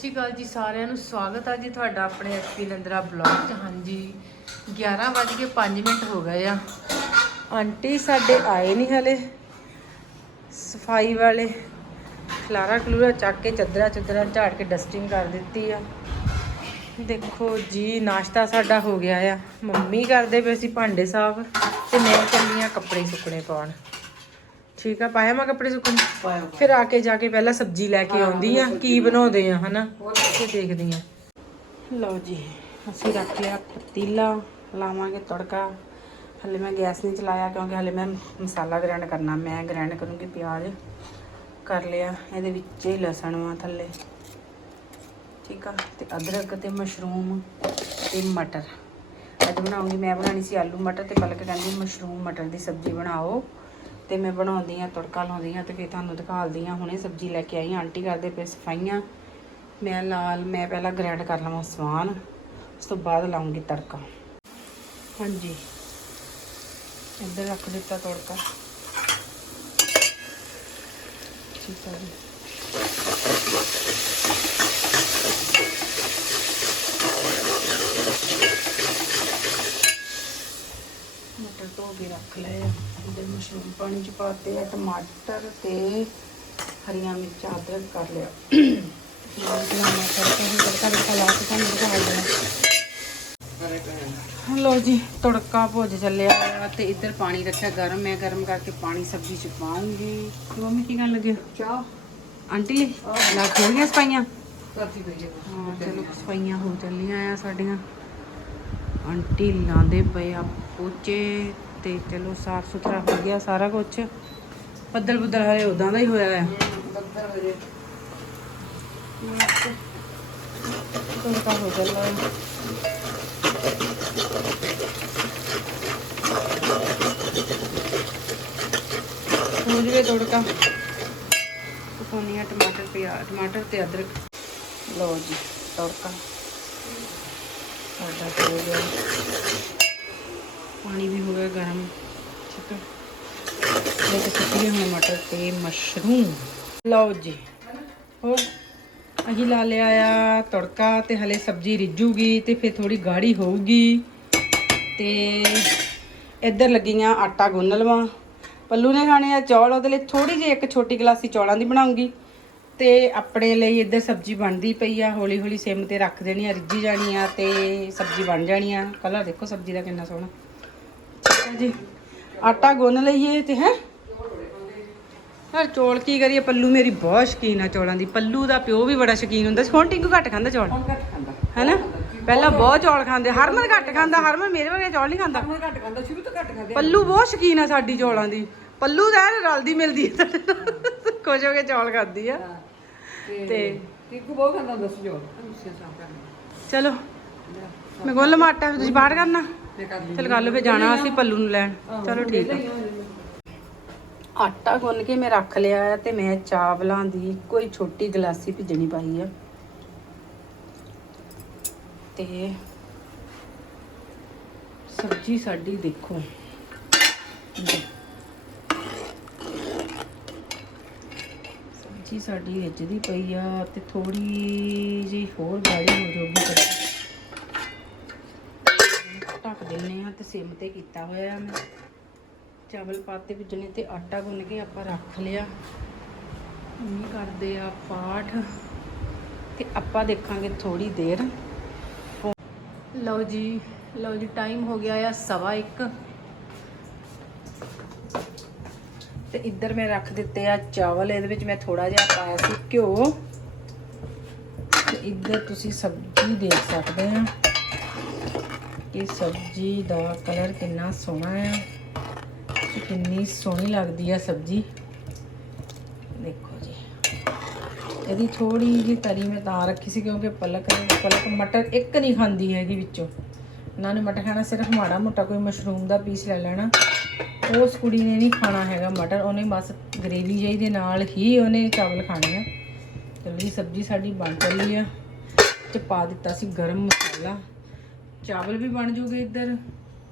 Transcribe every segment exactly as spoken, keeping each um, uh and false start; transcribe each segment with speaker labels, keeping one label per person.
Speaker 1: ਸ਼੍ਰੀ ਅਕਾਲ ਜੀ ਸਾਰਿਆਂ ਨੂੰ। ਸਵਾਗਤ ਹੈ ਜੀ ਤੁਹਾਡਾ ਆਪਣੇ ਐਸਪੀ ਨੰਦਰਾ ਬਲੌਗ 'ਚ। ਹਾਂਜੀ ਗਿਆਰਾਂ ਵੱਜ ਕੇ ਪੰਜ ਮਿੰਟ ਹੋ ਗਏ ਆ। ਆਂਟੀ ਸਾਡੇ ਆਏ ਨਹੀਂ ਹਲੇ। ਸਫਾਈ ਵਾਲੇ ਖਲਾਰਾ ਖਲੂਰਾ ਚੱਕ ਕੇ ਚੱਦਰਾਂ ਚੱਦਰਾਂ ਝਾੜ ਕੇ ਡਸਟਿੰਗ ਕਰ ਦਿੱਤੀ ਆ। ਦੇਖੋ ਜੀ ਨਾਸ਼ਤਾ ਸਾਡਾ ਹੋ ਗਿਆ ਆ। ਮੰਮੀ ਕਰਦੇ ਪਏ ਸੀ ਭਾਂਡੇ ਸਾਫ਼ ਤੇ ਮੈਂ ਚੱਲੀ ਆ ਕੱਪੜੇ ਸੁੱਕਣੇ ਪਾਉਣ। ਠੀਕ ਆ, ਪਾਇਆ ਮੈਂ ਕੱਪੜੇ ਸੁੱਕਣੇ। ਫਿਰ ਆ ਕੇ ਜਾ ਕੇ ਪਹਿਲਾਂ ਸਬਜ਼ੀ ਲੈ ਕੇ ਆਉਂਦੀ ਆ, ਕੀ ਬਣਾਉਂਦੇ ਆ ਹਨਾ ਤੇ ਦੇਖਦੀ ਆ। ਲਓ ਜੀ ਅਸੀਂ ਰੱਖ ਲਿਆ ਪਤੀਲਾ, ਲਾਵਾਂਗੇ ਤੜਕਾ। ਹਲੇ ਮੈਂ ਗੈਸ ਨਹੀਂ ਚਲਾਇਆ ਕਿਉਂਕਿ ਹਲੇ ਮੈਂ ਮਸਾਲਾ ਗ੍ਰੈਂਡ ਕਰਨਾ। ਮੈਂ ਗ੍ਰੈਂਡ ਕਰੂੰਗੀ। ਪਿਆਜ਼ ਕਰ ਲਿਆ, ਇਹਦੇ ਵਿੱਚ ਹੀ ਲਸਣ ਵਾ ਥੱਲੇ। ਠੀਕ ਆ, ਤੇ ਅਦਰਕ ਤੇ ਮਸ਼ਰੂਮ ਤੇ ਮਟਰ ਅੱਜ ਬਣਾਉਂਗੀ। ਮੈਂ ਬਣਾਉਣੀ ਸੀ ਆਲੂ ਮਟਰ ਤੇ ਪਲਕ ਕਹਿੰਦੀ ਮਸ਼ਰੂਮ ਮਟਰ ਦੀ ਸਬਜ਼ੀ ਬਣਾਓ। ਤੇ ਮੈਂ ਬਣਾਉਂਦੀ ਆ, ਤੜਕਾ ਲਾਉਂਦੀ ਆ ਤੇ ਫਿਰ ਤੁਹਾਨੂੰ ਦਿਖਾਉਂਦੀ ਆ। ਹੁਣੇ ਸਬਜ਼ੀ ਲੈ ਕੇ ਆਈ, ਆਂਟੀ ਕਰਦੇ ਪਏ ਸਫਾਈਆਂ। ਮੈਂ ਲਾਲ ਮੈਂ ਪਹਿਲਾਂ ਗ੍ਰੈਂਡ ਕਰ ਲਵਾਂ ਸਮਾਨ, ਉਸ ਤੋਂ ਬਾਅਦ ਲਾਉਂਗੀ ਤੜਕਾ। ਹਾਂਜੀ ਇੱਧਰ ਰੱਖ ਦਿੱਤਾ ਤੜਕਾ। ਠੀਕ ਆ ਜੀ। मटर धो के रख ले। इधर मशरूम पानी च पाते हैं, टमाटर ते हरिया मिर्चा अदरक कर लिया। लो जी तड़का भुज चलिया ते इधर पानी रखा गर्म। मैं गर्म करके पानी सब्जी च पाऊंगी। मम्मी की गल लगे चाह आंटी लग हो गई सफाइयां। हाँ चलो सफाइयां हो चलिया साड़ियां। आंटी लाते पे आ पोचे ते चलो साफ सुथरा हो गया सारा कुछ। बदल बुदल हरे उदा का ही होया है। तड़का हो चला हो जाए तड़का। पकानी टमाटर प्याज टमाटर ते अदरक। लो जी तड़का साडा हो गया, पानी भी हो गया गर्म। ठीक है तो सुटिए हुए मटर ते मशरूम। लो जी हो अही ला लिया आ तड़का ते हले सब्जी रिझूगी ते फिर थोड़ी गाढ़ी होगी। ते इधर लगियां आटा गुन्न लवां। पल्लू ने खाने आ चौल, ਉਹਦੇ ਲਈ थोड़ी जी एक छोटी गिलासी चौलों की बनाऊंगी। ਤੇ ਆਪਣੇ ਲਈ ਇੱਧਰ ਸਬਜ਼ੀ ਬਣਦੀ ਪਈ ਆ। ਹੌਲੀ ਹੌਲੀ ਸਿਮ ਤੇ ਰੱਖ ਦੇਣੀ ਆ, ਰਿੱਝੀ ਜਾਣੀ ਆ ਤੇ ਸਬਜ਼ੀ ਬਣ ਜਾਣੀ ਆ। ਕਲਰ ਦੇਖੋ ਸਬਜ਼ੀ ਦਾ ਕਿੰਨਾ ਸੋਹਣਾ। ਠੀਕ ਹੈ ਜੀ, ਆਟਾ ਗੁੰਨ ਲਈਏ ਤੇ ਹੈ ਯਾਰ ਚੌਲ ਕੀ ਕਰੀਏ। ਪੱਲੂ ਮੇਰੀ ਬਹੁਤ ਸ਼ੌਕੀਨ ਆ ਚੌਲਾਂ ਦੀ। ਪੱਲੂ ਦਾ ਪਿਓ ਵੀ ਬੜਾ ਸ਼ੌਕੀਨ ਹੁੰਦਾ ਸੀ। ਹੁਣ ਟਿੰਕੂ ਘੱਟ ਖਾਂਦਾ ਚੌਲ ਹੈ ਨਾ। ਪਹਿਲਾਂ ਬਹੁਤ ਚੌਲ ਖਾਂਦੇ। ਹਰਮਨ ਘੱਟ ਖਾਂਦਾ। ਹਰਮਨ ਮੇਰੇ ਵਰਗੇ ਚੌਲ ਨਹੀਂ ਖਾਂਦਾ। ਪੱਲੂ ਬਹੁਤ ਸ਼ੌਕੀਨ ਆ ਸਾਡੀ ਚੌਲਾਂ ਦੀ। ਪੱਲੂ ਦਾ ਰਲਦੀ ਮਿਲਦੀ ਹੈ ਖੁਸ਼ ਹੋ ਕੇ ਚੌਲ ਖਾਂਦੀ ਆ। ਤੇ ਟਿੰਕੂ ਬਹੁਤ ਖਾਂਦਾ ਹੁੰਦਾ ਸੀ ਚੌਲ। ਚਲੋ ਮੈਂ ਗੁੰਨ ਲਵਾਂ ਆਟਾ, ਤੁਸੀਂ ਬਾਹਰ ਕਰਨਾ। ਚਲ ਕਰ ਲਓ, ਫਿਰ ਜਾਣਾ ਅਸੀਂ ਪੱਲੂ ਨੂੰ ਲੈਣ। ਚਲੋ ਠੀਕ ਆ। ਆਟਾ ਗੁੰਨ ਕੇ ਮੈਂ ਰੱਖ ਲਿਆ ਆ ਤੇ ਮੈਂ ਚਾਵਲਾਂ ਦੀ ਕੋਈ ਛੋਟੀ ਗਲਾਸੀ ਭਿੱਜਣੀ ਪਾਈ ਆ। ਤੇ ਸਬਜ਼ੀ ਸਾਡੀ ਦੇਖੋ ਸਬਜ਼ੀ ਸਾਡੀ ਰਿੱਝਦੀ ਪਈ ਆ ਤੇ ਥੋੜੀ ਜਿਹੀ ਹੋਰ ਗਾੜੀ ਹੋ ਜਾਊਗੀ। ਢੱਕ ਦਿੰਨੇ ਆ ਤੇ ਸਿਮ ਤੇ ਕੀਤਾ ਹੋਇਆ ਮੈਂ। ਚਾਵਲ ਪਾਤੇ ਭਿੱਜਣੇ ਤੇ ਆਟਾ ਗੁੰਨ ਕੇ ਆਪਾਂ ਰੱਖ ਲਿਆ। ਮੰਮੀ ਕਰਦੇ ਆ ਪਾਠ ਤੇ ਆਪਾਂ ਦੇਖਾਂਗੇ ਥੋੜੀ ਦੇਰ। ਲਓ ਜੀ ਲਓ ਜੀ ਟਾਈਮ ਹੋ ਗਿਆ ਆ ਸਵਾ ਇੱਕ ਤੇ ਇੱਧਰ ਮੈਂ ਰੱਖ ਦਿੱਤੇ ਆ ਚਾਵਲ। ਇਹਦੇ ਵਿੱਚ ਮੈਂ ਥੋੜਾ ਜਿਹਾ ਪਾਇਆ ਸੀ ਘਿਓ ਤੇ ਇੱਧਰ ਤੁਸੀਂ ਸਬਜ਼ੀ ਦੇਖ ਸਕਦੇ ਆ ਕਿ ਸਬਜ਼ੀ ਦਾ ਕਲਰ ਕਿੰਨਾ ਸੋਹਣਾ ਆ। ਕਿੰਨੀ ਸੋਹਣੀ ਲੱਗਦੀ ਆ ਸਬਜ਼ੀ। ਦੇਖੋ ਜੀ ਇਹਦੀ ਥੋੜੀ ਜਿਹੀ ਤਰੀ ਮੈਂ ਤਾਂ ਰੱਖੀ ਸੀ ਕਿਉਂਕਿ ਪਲਕ ਪਲਕ ਮਟਰ ਇੱਕ ਨਹੀਂ ਖਾਂਦੀ ਹੈਗੀ ਵਿੱਚੋਂ। ਇਹਨਾਂ ਨੇ ਮਟਰ ਖਾਣਾ ਸਿਰਫ ਮਾੜਾ ਮੋਟਾ ਕੋਈ ਮਸ਼ਰੂਮ ਦਾ ਪੀਸ ਲੈ ਲੈਣਾ। ਉਸ ਕੁੜੀ ਨੇ ਨਹੀਂ ਖਾਣਾ ਹੈਗਾ ਮਟਰ। ਉਹਨੇ ਬਸ ਗਰੇਵੀ ਜਿਹੀ ਦੇ ਨਾਲ ਹੀ ਉਹਨੇ ਚਾਵਲ ਖਾਣੇ ਆ। ਚਲੋ ਜੀ ਸਬਜ਼ੀ ਸਾਡੀ ਬਣ ਚੱਲੀ ਆ ਤੇ ਪਾ ਦਿੱਤਾ ਸੀ ਗਰਮ ਮਸਾਲਾ। ਚਾਵਲ ਵੀ ਬਣ ਜੂਗੇ ਇੱਧਰ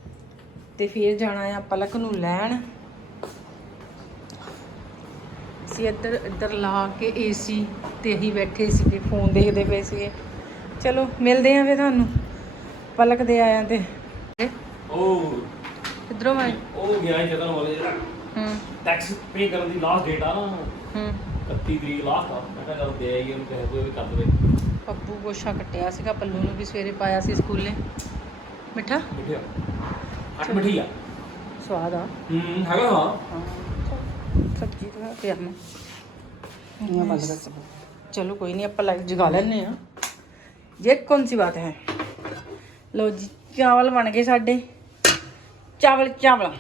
Speaker 1: ਤੇ ਫਿਰ ਜਾਣਾ ਆ ਪਲਕ ਨੂੰ ਲੈਣ। ਅਸੀਂ ਇੱਧਰ ਇੱਧਰ ਲਾ ਕੇ ਏਸੀ ਤੇ ਅਸੀਂ ਬੈਠੇ ਸੀਗੇ ਫੋਨ ਦੇਖਦੇ ਪਏ ਸੀਗੇ। ਚਲੋ ਮਿਲਦੇ ਆਂ ਫਿਰ ਤੁਹਾਨੂੰ ਪਲਕ ਦੇ ਆਇਆਂ ਤੇ।
Speaker 2: ਉਹ
Speaker 1: ਕਿੱਧਰੋਂ ਆਏ?
Speaker 2: ਉਹ ਗਿਆ ਹੀ ਜਗਨ ਵਾਲੇ ਜਿਹੜਾ
Speaker 1: ਹੂੰ
Speaker 2: ਟੈਕਸ ਪੇ ਕਰਨ ਦੀ ਲਾਸਟ ਡੇਟ ਆ ਨਾ
Speaker 1: ਹੂੰ
Speaker 2: ਇਕੱਤੀ ਤਰੀਕ ਲਾਸਟ ਆ। ਮੈਂ ਕਿਹਾ ਚੱਲ ਦੇ ਆਈਏ ਉਹਨੂੰ ਪੈਸੇ ਕੋਈ ਵੀ ਕਰ ਦੇਵੇ।
Speaker 1: ਪੱਪੂ ਗੋਸ਼ਾ ਕੱਟਿਆ ਸੀਗਾ, ਪੱਲੂ ਨੂੰ ਵੀ ਸਵੇਰੇ ਪਾਇਆ ਸੀ ਸਕੂਲੇ। ਮਿੱਠਾ
Speaker 2: ਮਿੱਠਿਆ ਹੱਟ ਮਿੱਠੀ ਆ
Speaker 1: ਸਵਾਦ ਆ।
Speaker 2: ਹੂੰ ਹੈਗਾ ਹਾਂ
Speaker 1: हाँ सब्जी तो है फिर में चलो कोई नहीं, आप लाइट जगा लेने हैं। ये कौन सी बात है? लो जी चावल बन गए साडे, चावल चावल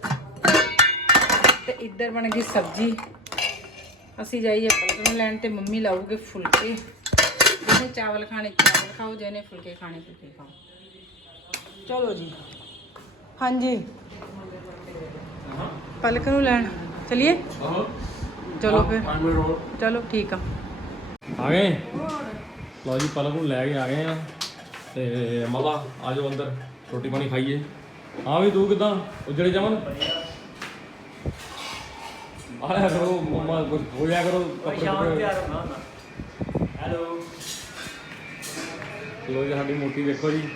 Speaker 1: ते इधर बन गई सब्जी। असी जाइए पलक लैन ते मम्मी लाऊगे फुलके। जिन्हें चावल खाने चावल खाओ, जिन्हें फुलके खाने फुलके खाओ। चलो जी हाँ जी पलक नूं लैन चलिए। चलो फिर चलो ठीक है
Speaker 2: ਆ ਗਏ। ਲਓ ਜੀ ਪਲਕ ਨੂੰ ਲੈ ਕੇ ਆ ਗਏ ਆ ਤੇ ਮਲਾ ਆ ਜਾਓ ਅੰਦਰ ਰੋਟੀ ਪਾਣੀ ਖਾਈਏ। ਹਾਂ ਵੀ ਤੂੰ ਕਿਦਾਂ ਉਜੜੇ ਜਾਵਨ ਆਇਆ ਕਰੋ ਮਮਾ ਕੁਝ ਹੋ ਜਾਇਆ ਕਰੋ ਕੱਪੜੇ। ਹੈਲੋ ਲੋ ਜੀ ਸਾਡੀ ਮੋਟੀ ਦੇਖੋ ਜੀ।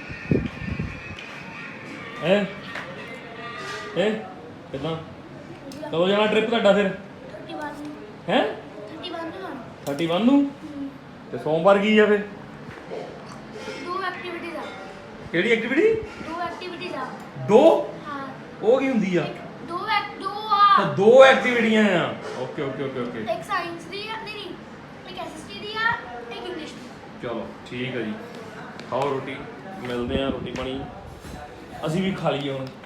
Speaker 2: ਹੈ ਹੈ ਕਿਦਾਂ ਕਦੋਂ ਜਾਣਾ ਟ੍ਰਿਪ ਤੁਹਾਡਾ ਫਿਰ? ਹੈ ਇਕੱਤੀ ਨੂੰ ਤੇ ਸੋਮਵਾਰ ਕੀ ਆ ਫਿਰ?
Speaker 3: ਦੋ ਐਕਟੀਵਿਟੀਜ਼ ਆ।
Speaker 2: ਕਿਹੜੀ ਐਕਟੀਵਿਟੀ?
Speaker 3: ਦੋ ਐਕਟੀਵਿਟੀਜ਼ ਆ।
Speaker 2: ਦੋ?
Speaker 3: ਹਾਂ
Speaker 2: ਉਹ ਕੀ ਹੁੰਦੀ ਆ?
Speaker 3: ਦੋ ਐਕ ਦੋ ਆ।
Speaker 2: ਤਾਂ ਦੋ ਐਕਟੀਵਿਟੀਆਂ ਆ। ਓਕੇ ਓਕੇ ਓਕੇ ਓਕੇ
Speaker 3: ਇੱਕ ਸਾਇੰਸ ਦੀ ਆ, ਨਹੀਂ ਨਹੀਂ ਇੱਕ ਐਸਐਸਟੀ ਦੀ ਆ, ਇੱਕ ਇੰਗਲਿਸ਼ ਦੀ।
Speaker 2: ਚਲੋ ਠੀਕ ਹੈ ਜੀ, ਖਾਓ ਰੋਟੀ, ਮਿਲਦੇ ਆ ਰੋਟੀ ਪਾਣੀ ਅਸੀਂ ਵੀ ਖਾ ਲਈਏ ਹੁਣ।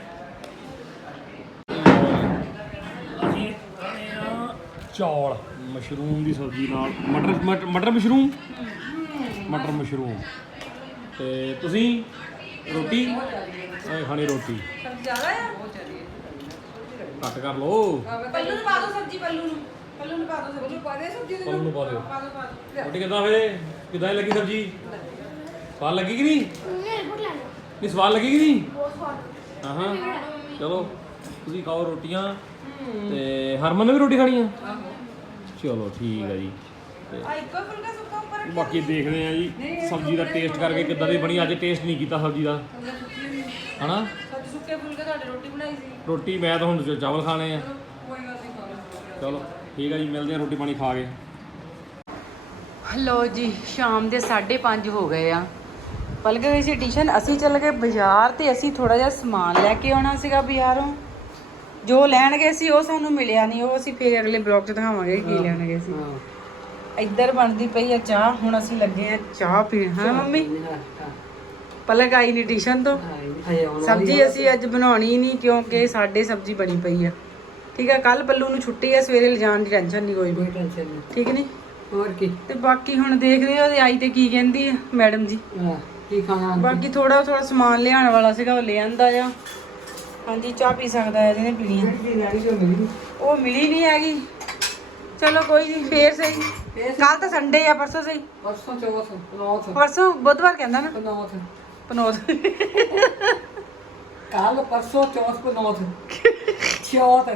Speaker 2: ਅਸੀਂ ਖਾਣੇ ਆ ਚੌਲ ਮਸ਼ਰੂਮ ਦੀ ਸਬਜ਼ੀ ਨਾਲ ਮਟਰ ਮਟਰ ਮਟਰ ਮਸ਼ਰੂਮ ਮਟਰ ਮਸ਼ਰੂਮ ਤੇ ਤੁਸੀਂ ਰੋਟੀ ਐ ਖਾਣੀ ਰੋਟੀ
Speaker 1: ज्यादा है
Speaker 2: ਘੱਟ ਕਰ ਲਓ।
Speaker 1: पल्लू ਨੂੰ ਪਾ ਦਿਓ ਸਬਜ਼ੀ, ਪੱਲੂ ਨੂੰ ਪੱਲੂ ਨੂੰ ਪਾ ਦਿਓ ਸਬਜ਼ੀ, ਪਾ ਦੇ ਸਬਜ਼ੀ
Speaker 2: ਪੱਲੂ ਨੂੰ ਪਾ ਦਿਓ।
Speaker 1: ਪਾ ਦਿਓ ਪਾ ਦਿਓ।
Speaker 2: ਰੋਟੀ ਕਿੱਦਾਂ ਫੇਰ ਕਿੱਦਾਂ ਦੀ ਲੱਗੀ ਸਬਜ਼ੀ? ਸਵਾਦ ਲੱਗੀ ਕਿ ਨਹੀਂ?
Speaker 3: ਮੇਰੇ ਕੋਲ ਲੈਣਾ
Speaker 2: ਨਹੀਂ ਸਵਾਦ ਲੱਗੀ ਕਿ ਨਹੀਂ?
Speaker 3: ਬਹੁਤ ਸਵਾਦ।
Speaker 2: ਹਾਂ ਹਾਂ ਚਲੋ ਤੁਸੀਂ ਖਾਓ ਰੋਟੀਆਂ ਤੇ ਹਰਮਨ ਨੇ ਵੀ ਰੋਟੀ ਖਾਣੀ ਆ। ਚਲੋ ਠੀਕ ਹੈ ਜੀ ਤੇ
Speaker 1: ਆ ਇੱਕੋ ਫੁਲਕਾ ਸੁੱਕਾ ਉੱਪਰ
Speaker 2: ਬਾਕੀ ਦੇਖਦੇ ਆ ਜੀ ਸਬਜ਼ੀ ਦਾ ਟੇਸਟ ਕਰਕੇ ਕਿੱਦਾਂ ਦੀ ਬਣੀ। ਅੱਜ ਟੇਸਟ ਨਹੀਂ ਕੀਤਾ ਸਬਜ਼ੀ ਦਾ ਹਨਾ।
Speaker 1: ਸਬਜ਼ੀ ਸੁੱਕੇ ਫੁਲਕੇ ਤੁਹਾਡੇ ਰੋਟੀ ਬਣਾਈ ਸੀ।
Speaker 2: ਰੋਟੀ ਮੈਂ ਤਾਂ ਹੁਣ ਚ- ਚਾਵਲ ਖਾਣੇ ਆ।
Speaker 1: ਕੋਈ ਗੱਲ ਨਹੀਂ, ਖਾ ਲਓ।
Speaker 2: ਚਲੋ ਠੀਕ ਹੈ ਜੀ, ਮਿਲਦੇ ਆ ਰੋਟੀ ਪਾਣੀ ਖਾ ਕੇ।
Speaker 1: ਲੋ ਜੀ ਸ਼ਾਮ ਦੇ ਸਾਢੇ ਪੰਜ ਹੋ ਗਏ ਆ। ਪਲਕ ਗਈ ਸੀ ਟਿਊਸ਼ਨ, ਅਸੀਂ ਚੱਲ ਗਏ ਬਾਜ਼ਾਰ ਤੇ ਅਸੀਂ ਥੋੜਾ ਜਿਹਾ ਸਮਾਨ ਲੈ ਕੇ ਆਉਣਾ ਸੀਗਾ ਬਾਜ਼ਾਰੋਂ। ਜੋ ਲੈਣ ਗਏ ਸੀ ਉਹ ਸਾਨੂੰ ਮਿਲਿਆ ਨਹੀਂ, ਉਹ ਅਸੀਂ ਫੇਰ ਅਗਲੇ ਬਲੌਗ 'ਚ ਦਿਖਾਵਾਂਗੇ ਕੀ ਲੈਣ ਗਏ ਸੀ। ਇੱਧਰ ਬਣਦੀ ਪਈ ਆ ਚਾਹ, ਹੁਣ ਅਸੀਂ ਲੱਗੇ ਆ ਚਾਹ ਪੀਣ। ਹਾਂ ਮੰਮੀ ਪਲਕ ਆਈ ਨਹੀਂ ਟਿਊਸ਼ਨ ਤੋਂ। ਸਬਜ਼ੀ ਅਸੀਂ ਅੱਜ ਬਣਾਉਣੀ ਨਹੀਂ ਕਿਉਂਕਿ ਸਾਡੇ ਸਬਜ਼ੀ ਬਣੀ ਪਈ ਆ। ਠੀਕ ਆ, ਕੱਲ ਪੱਲੂ ਨੂੰ ਛੁੱਟੀ ਆ, ਸਵੇਰੇ ਲਿਜਾਣ ਦੀ ਟੈਨਸ਼ਨ ਨਹੀਂ ਕੋਈ ਵੀ। ਠੀਕ ਨਹੀਂ
Speaker 4: ਹੋਰ ਕੀ
Speaker 1: ਤੇ ਬਾਕੀ ਹੁਣ ਦੇਖਦੇ ਆ ਉਹਦੇ ਆਈ ਤੇ ਕੀ ਕਹਿੰਦੀ ਆ ਮੈਡਮ ਜੀ।
Speaker 4: ਕੀ ਖਾਣਾ?
Speaker 1: ਬਾਕੀ ਥੋੜਾ ਥੋੜਾ ਸਮਾਨ ਲਿਆਉਣ ਵਾਲਾ ਸੀਗਾ, ਉਹ ਲੈ ਆਂਦਾ ਆ। ਹਾਂਜੀ ਚਾਹ ਪੀ ਸਕਦਾ ਹੈ ਜਿਹਨੇ ਪੀਣੀ ਆ।
Speaker 4: ਜਿਹੜੀ ਲੈਣੀ ਜੋ ਮਿਲੀ
Speaker 1: ਉਹ ਮਿਲੀ ਨਹੀਂ ਹੈਗੀ। ਚਲੋ ਕੋਈ ਨਹੀਂ, ਫੇਰ ਸਹੀ। ਕੱਲ ਤਾਂ ਸੰਡੇ ਆ, ਪਰਸੋਂ ਸਹੀ।
Speaker 4: ਪਰਸੋਂ ਚੌਥ ਪਨੌਥ
Speaker 1: ਪਰਸੋਂ ਬੁੱਧਵਾਰ ਕਹਿੰਦਾ ਨਾ
Speaker 4: ਪਨੌਥ
Speaker 1: ਪਨੋਦ।
Speaker 4: ਕੱਲ ਪਰਸੋਂ ਚੌਥ ਪਨੌਥ ਚੌਥ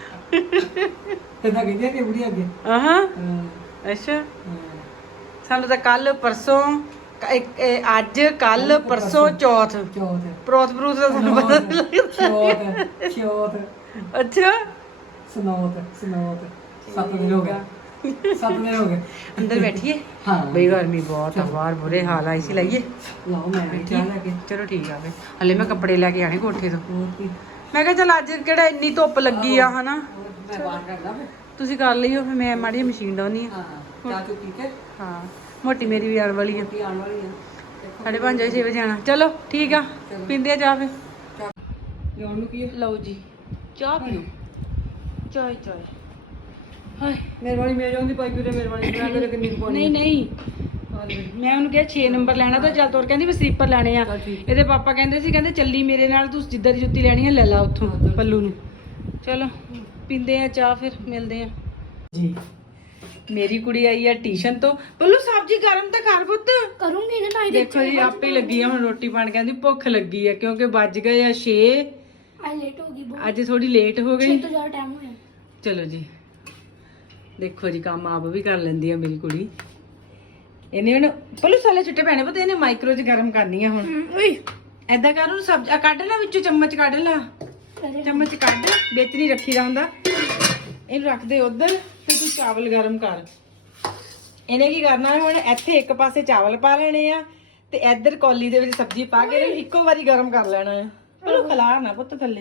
Speaker 4: ਤੇ ਨਾ ਕਹਿੰਦੇ ਕਿ ਬੁੜੀ ਅੱਗੇ
Speaker 1: ਆਹਾਂ
Speaker 4: ਹਾਂ,
Speaker 1: ਅੱਛਾ
Speaker 4: ਹਾਂ।
Speaker 1: ਸਾਨੂੰ ਤਾਂ ਕੱਲ ਪਰਸੋਂ ਕ- ਇੱਕ- ਇਹ ਅੱਜ ਕੱਲ ਪਰਸੋਂ ਚੌਥ
Speaker 4: ਚੌਥ
Speaker 1: ਪ੍ਰੋਥ ਪ੍ਰੂਥ ਦਾ ਸਾਨੂੰ ਪਤਾ ਨਹੀਂ ਲੱਗਦਾ।
Speaker 4: ਚੌਥ ਚੌਥ
Speaker 1: ਅੱਛਾ
Speaker 4: ਸਨੌਥ ਸਨੌਥ ਸੱਤ ਦਿਨ ਹੋ ਗਏ ਸੱਤ ਦਿਨ ਹੋ ਗਏ
Speaker 1: ਅੰਦਰ ਬੈਠੀਏ।
Speaker 4: ਹਾਂ
Speaker 1: ਬਈ ਗਰਮੀ ਬਹੁਤ ਆ ਬਾਹਰ, ਬੁਰੇ ਹਾਲ ਆ। ਇਸੀ ਲਾਈਏ
Speaker 4: ਲਾਓ ਮੈਂ ਵੀ ਚਾਹ ਲੈ ਕੇ
Speaker 1: ਚਲੋ ਠੀਕ ਆ। ਫੇ ਹਲੇ ਮੈਂ ਕੱਪੜੇ ਲੈ ਕੇ ਆਣੇ ਕੋਠੇ ਤੋਂ।
Speaker 4: ਹੋਰ ਕੀ
Speaker 1: ਮੈਂ ਕਿਹਾ ਚਲ ਅੱਜ ਕਿਹੜਾ ਇੰਨੀ ਧੁੱਪ ਲੱਗੀ ਆ ਹਨਾ।
Speaker 4: ਮੈਂ ਬਾਹਰ ਕਰਦਾ ਫਿਰ
Speaker 1: ਤੁਸੀਂ ਕਰ ਲਈਓ, ਫਿਰ ਮੈਂ ਮਾੜੀ ਜਿਹੀ ਮਸ਼ੀਨ ਡਾਉਣੀ ਆ।
Speaker 4: ਹਾਂ ਚਾਹ ਚੁ ਪੀ ਕੇ
Speaker 1: ਹਾਂ ਮੋਟੀ ਮੇਰੀ ਵੀ ਆਉਣ ਵਾਲੀ ਆ।
Speaker 4: ਰੋਟੀ ਆਉਣ ਵਾਲੀ ਆ।
Speaker 1: ਸਾਢੇ ਪੰਜ ਵਜੇ ਛੇ ਵਜੇ ਆਣਾ। ਚਲੋ ਠੀਕ ਆ, ਪੀਂਦੇ ਆ ਚਾਹ ਫੇ।
Speaker 4: ਲਿਆਉਣ ਨੂੰ ਕੀ ਹੈ?
Speaker 1: ਲਓ ਜੀ ਚਾਹ ਪੀਓ। ਚਾਹ ਚਾਹ ਹਾਏ
Speaker 4: ਮਿਹਰਬਾਨੀ ਮੇਰੇ ਆਉਂਦੀ ਪਾਈ ਵੀਰੇ ਮਿਹਰਬਾਨੀ ਮੈਂ ਤੇਰੇ ਕਿੰਨੀ ਕੁ ਪਾਉਣੀ
Speaker 1: ਨਹੀਂ ਨਹੀਂ ਮੈਂ ਉਹਨੂੰ ਕਿਹਾ ਛੇ ਨੰਬਰ ਲੈਣਾ ਤਾਂ ਚੱਲ ਤੋਰ ਕਹਿੰਦੀ ਮੈਂ ਸਲੀਪਰ ਲੈਣੇ ਆ।
Speaker 4: ਚੱਲ ਠੀਕ।
Speaker 1: ਇਹਦੇ ਪਾਪਾ ਕਹਿੰਦੇ ਸੀ ਕਹਿੰਦੇ ਚੱਲੀ ਮੇਰੇ ਨਾਲ, ਤੂੰ ਜਿੱਦਾਂ ਦੀ ਜੁੱਤੀ ਲੈਣੀ ਆ ਲੈ ਲਾ ਉੱਥੋਂ
Speaker 4: ਹਾਂ, ਚੱਲ।
Speaker 1: ਪੱਲੂ ਨੂੰ। ਚਲੋ ਪੀਂਦੇ ਆ ਚਾਹ, ਫਿਰ ਮਿਲਦੇ ਆ
Speaker 4: ਜੀ।
Speaker 1: ਮੇਰੀ ਕੁੜੀ ਆਈ ਆ ਟਿਊਸ਼ਨ ਤੋਂ। ਪੱਲੂ ਸਬਜ਼ੀ ਗਰਮ ਤਾਂ ਕਰ ਪੁੱਤ।
Speaker 3: ਕਰੂੰਗੀ ਨਾ ਤਾਂ
Speaker 1: ਦੇਖੋ ਜੀ ਆਪੇ ਹੀ ਲੱਗੀ ਆ ਹੁਣ ਰੋਟੀ ਪਾਣ, ਕਹਿੰਦੀ ਭੁੱਖ ਲੱਗੀ ਆ ਕਿਉਂਕਿ ਵੱਜ ਗਏ ਆ ਛੇ।
Speaker 3: ਆ ਲੇਟ ਹੋ ਗਈ ਬਹੁਤ।
Speaker 1: ਅੱਜ ਥੋੜੀ ਲੇਟ ਹੋ
Speaker 3: ਛੇ
Speaker 1: ਗਈ।
Speaker 3: ਤੋਂ ਜ਼ਿਆਦਾ ਟਾਈਮ ਹੋਇਆ।
Speaker 1: ਚਲੋ ਜੀ ਦੇਖੋ ਜੀ ਕੰਮ ਆਪ ਵੀ ਕਰ ਲੈਂਦੀ ਆ ਬਿਲਕੁਲ ਹੀ। ਇਹਨੇ ਹੁਣ ਪੁਲਿਸ ਵਾਲੇ ਛੁੱਟੇ ਪੈਣੇ ਪਤਾ ਇਹਨੇ ਮਾਈਕਰੋ 'ਚ ਗਰਮ ਕਰਨੀ ਆ ਹੁਣ। ਓਏ ਐਦਾਂ ਕਰ ਉਹਨੂੰ ਸਬਜ਼ੀ ਕੱਢ ਲੈ ਵਿੱਚੋਂ ਚਮਚ ਕੱਢ ਲਾ ਚਮਚ ਕੱਢ ਵਿੱਚ ਨਹੀਂ ਰੱਖੀਦਾ ਹੁੰਦਾ ਇਹਨੂੰ ਰੱਖ ਦੇ ਉਧਰ ਤੇ ਤੂੰ ਚਾਵਲ ਗਰਮ ਕਰ। ਇਹਨੇ ਕੀ ਕਰਨਾ ਹੁਣ ਇੱਥੇ ਇੱਕ ਪਾਸੇ ਚਾਵਲ ਪਾ ਲੈਣੇ ਆ ਤੇ ਇੱਧਰ ਕੌਲੀ ਦੇ ਵਿੱਚ ਸਬਜ਼ੀ ਪਾ ਕੇ ਇਹਨੂੰ ਇੱਕੋ ਵਾਰੀ ਗਰਮ ਕਰ ਲੈਣਾ ਆ। ਚਲੋ ਖਲਾ ਨਾ ਪੁੱਤ ਥੱਲੇ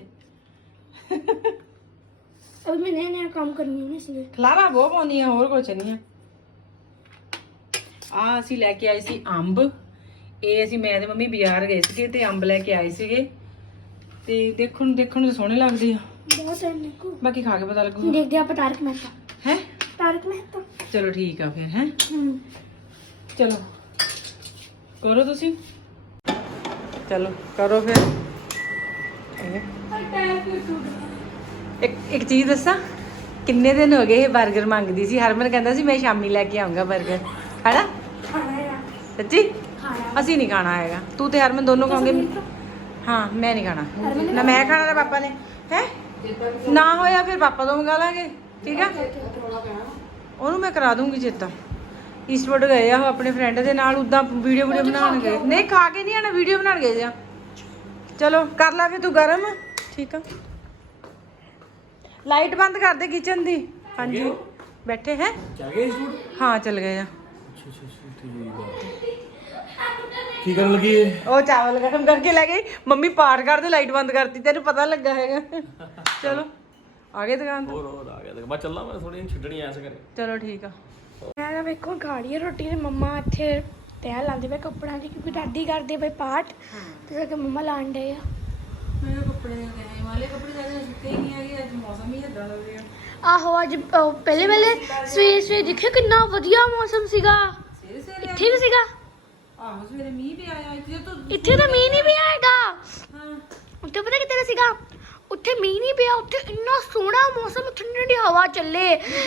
Speaker 3: अब मैं नया नया काम करनी है इसलिए
Speaker 1: ਖਲਾਰਾ ਬਹੁਤ ਪਾਉਂਦੀ ਆ ਹੋਰ ਕੁਛ ਨਹੀਂ ਆ। ਆ ਅਸੀਂ ਲੈ ਕੇ ਆਏ ਸੀ ਅੰਬ। ਇਹ ਅਸੀਂ ਮੈਂ ਤੇ ਮੰਮੀ ਬਾਜ਼ਾਰ ਗਏ ਸੀਗੇ ਤੇ ਅੰਬ ਲੈ ਕੇ ਆਏ ਸੀਗੇ ਤੇ ਦੇਖਣ ਨੂੰ ਦੇਖਣ ਨੂੰ ਸੋਹਣੇ ਲੱਗਦੇ ਆ।
Speaker 3: बहुत है देखो
Speaker 1: ਬਾਕੀ ਖਾ ਕੇ ਪਤਾ ਲੱਗੂ
Speaker 3: देख दिया आप तारक मेहता
Speaker 1: ਹੈ।
Speaker 3: तारक मेहता
Speaker 1: ਚਲੋ ਠੀਕ ਆ ਫਿਰ ਹੈ।
Speaker 3: हम्म
Speaker 1: ਚਲੋ ਕਰੋ ਤੁਸੀਂ ਚਲੋ ਕਰੋ ਫਿਰ। ਇੱਕ ਇੱਕ ਚੀਜ਼ ਦੱਸਾਂ ਕਿੰਨੇ ਦਿਨ ਹੋ ਗਏ ਇਹ 버ਗਰ ਮੰਗਦੀ ਸੀ। ਹਰਮਨ ਕਹਿੰਦਾ ਸੀ ਮੈਂ ਸ਼ਾਮੀ ਲੈ ਕੇ ਆਉਂਗਾ 버ਗਰ ਖਾਣਾ
Speaker 3: खाना है
Speaker 1: ਸੱਚੀ।
Speaker 3: खाना
Speaker 1: ਅਸੀਂ ਨਹੀਂ ਖਾਣਾ ਹੈਗਾ ਤੂੰ ਤੇ ਹਰਮਨ ਦੋਨੋਂ ਖਾਓਗੇ। ਹਾਂ ਮੈਂ ਨਹੀਂ ਖਾਣਾ ਨਾ ਮੈਂ ਖਾਣਾ ਨਾ ਪਾਪਾ ਨੇ ਹੈ ਨਾ ਹੋਇਆ ਫਿਰ ਪਾਪਾ ਤੋਂ ਮੰਗਾ ਲਾਂਗੇ ਠੀਕ ਆ। ਉਹਨੂੰ ਮੈਂ ਕਰਾ ਦੂੰਗੀ ਚੇਤਾ। ਈਸਟਵੁੱਡ ਗਏ ਆ ਉਹ ਆਪਣੇ ਫਰੈਂਡ ਦੇ ਨਾਲ ਉਦਾਂ ਵੀਡੀਓ ਵੀਡੀਓ ਬਣਾਉਣ ਗਏ। ਨਹੀਂ ਖਾ ਕੇ ਨਹੀਂ ਆਣਾ ਵੀਡੀਓ ਬਣਾਉਣ ਗਏ ਆ। ਚਲੋ ਕਰ ਲਾ ਫਿਰ ਤੂੰ ਗਰਮ ਠੀਕ ਆ। ਲਾਈਟ ਬੰਦ ਕਰ ਦੇ ਕਿਚਨ ਦੀ। ਹਾਂਜੀ ਬੈਠੇ ਹੈ
Speaker 2: ਚੱਲ ਗਏ ਸੂਟ
Speaker 1: ਹਾਂ ਚਲ ਗਏ ਆ।
Speaker 2: ਅੱਛਾ ਅੱਛਾ ਠੀਕ ਆ। ਕੀ ਕਰਨ ਲੱਗੀ
Speaker 1: ਉਹ ਚਾਵਲ ਗਰਮ ਕਰਕੇ ਲੈ ਗਈ ਮੰਮੀ ਪਾਰ ਕਰ ਦੇ ਲਾਈਟ ਬੰਦ ਕਰਤੀ ਤੈਨੂੰ ਪਤਾ ਲੱਗਾ ਹੈਗਾ। ਚਲੋ ਆ ਗਏ ਦੁਕਾਨ ਤੋਂ।
Speaker 2: ਹੋਰ ਹੋਰ ਆ ਗਿਆ ਤੇ ਮੈਂ ਚੱਲਾਂ ਮੈਂ ਥੋੜੀ ਛੱਡਣੀ ਐਸ ਕਰੇ।
Speaker 1: ਚਲੋ ਠੀਕ ਆ।
Speaker 3: ਮੈਂ ਵੇਖੋ ਖਾ ਲਈ ਰੋਟੀ ਤੇ ਮੰਮਾ ਇੱਥੇ ਤੈਅ ਲਾਉਂਦੇ ਪਏ ਕੱਪੜਾਂ ਦੀ ਕਿਉਂਕਿ ਦਾਦੀ ਕਰਦੇ ਪਏ ਪਾਠ ਤੇ ਕਰਕੇ ਮੰਮਾ ਲਾਣ ਡਏ ਆ।
Speaker 1: ਮੇਰੇ ਕੱਪੜੇ ਦੇ ਗਏ ਵਾਲੇ ਕੱਪੜੇ ਜ਼ਿਆਦਾ ਸੁੱਕੇ ਹੀ ਨਹੀਂ ਹੈਗੇ ਅੱਜ ਮੌਸਮ ਹੀ ਇਦਾਂ ਦਾ ਹੋ ਗਿਆ।
Speaker 3: ਆਹੋ ਅੱਜ ਅਹ, ਪਹਿਲੇ ਪਹਿਲੇ ਸਵੇਰੇ ਸਵੇਰੇ ਦੇਖਿਓ ਕਿੰਨਾ ਵਧੀਆ ਮੌਸਮ ਸੀਗਾ।
Speaker 1: ਸਵੇਰੇ ਸਵੇਰੇ
Speaker 3: ਇੱਥੇ ਵੀ ਸੀਗਾ।
Speaker 1: ਆਹੋ ਸਵੇਰੇ ਮੀਂਹ ਵੀ ਆਇਆ ਇੱਥੇ ਤਾਂ
Speaker 3: ਇੱਥੇ ਤਾਂ ਮੀਂਹ ਨਹੀਂ ਪਿਆ ਹੈਗਾ।
Speaker 1: ਹਾਂ
Speaker 3: ਉੱਥੇ ਪਤਾ ਕਿੱਥੇ ਦਾ ਸੀਗਾ ਉੱਥੇ ਮੀਂਹ ਨਹੀਂ ਪਿਆ। ਉੱਥੇ ਇੰਨਾ ਸੋਹਣਾ ਮੌਸਮ ਠੰਡੀ ਠੰਡੀ ਹਵਾ ਚੱਲੇ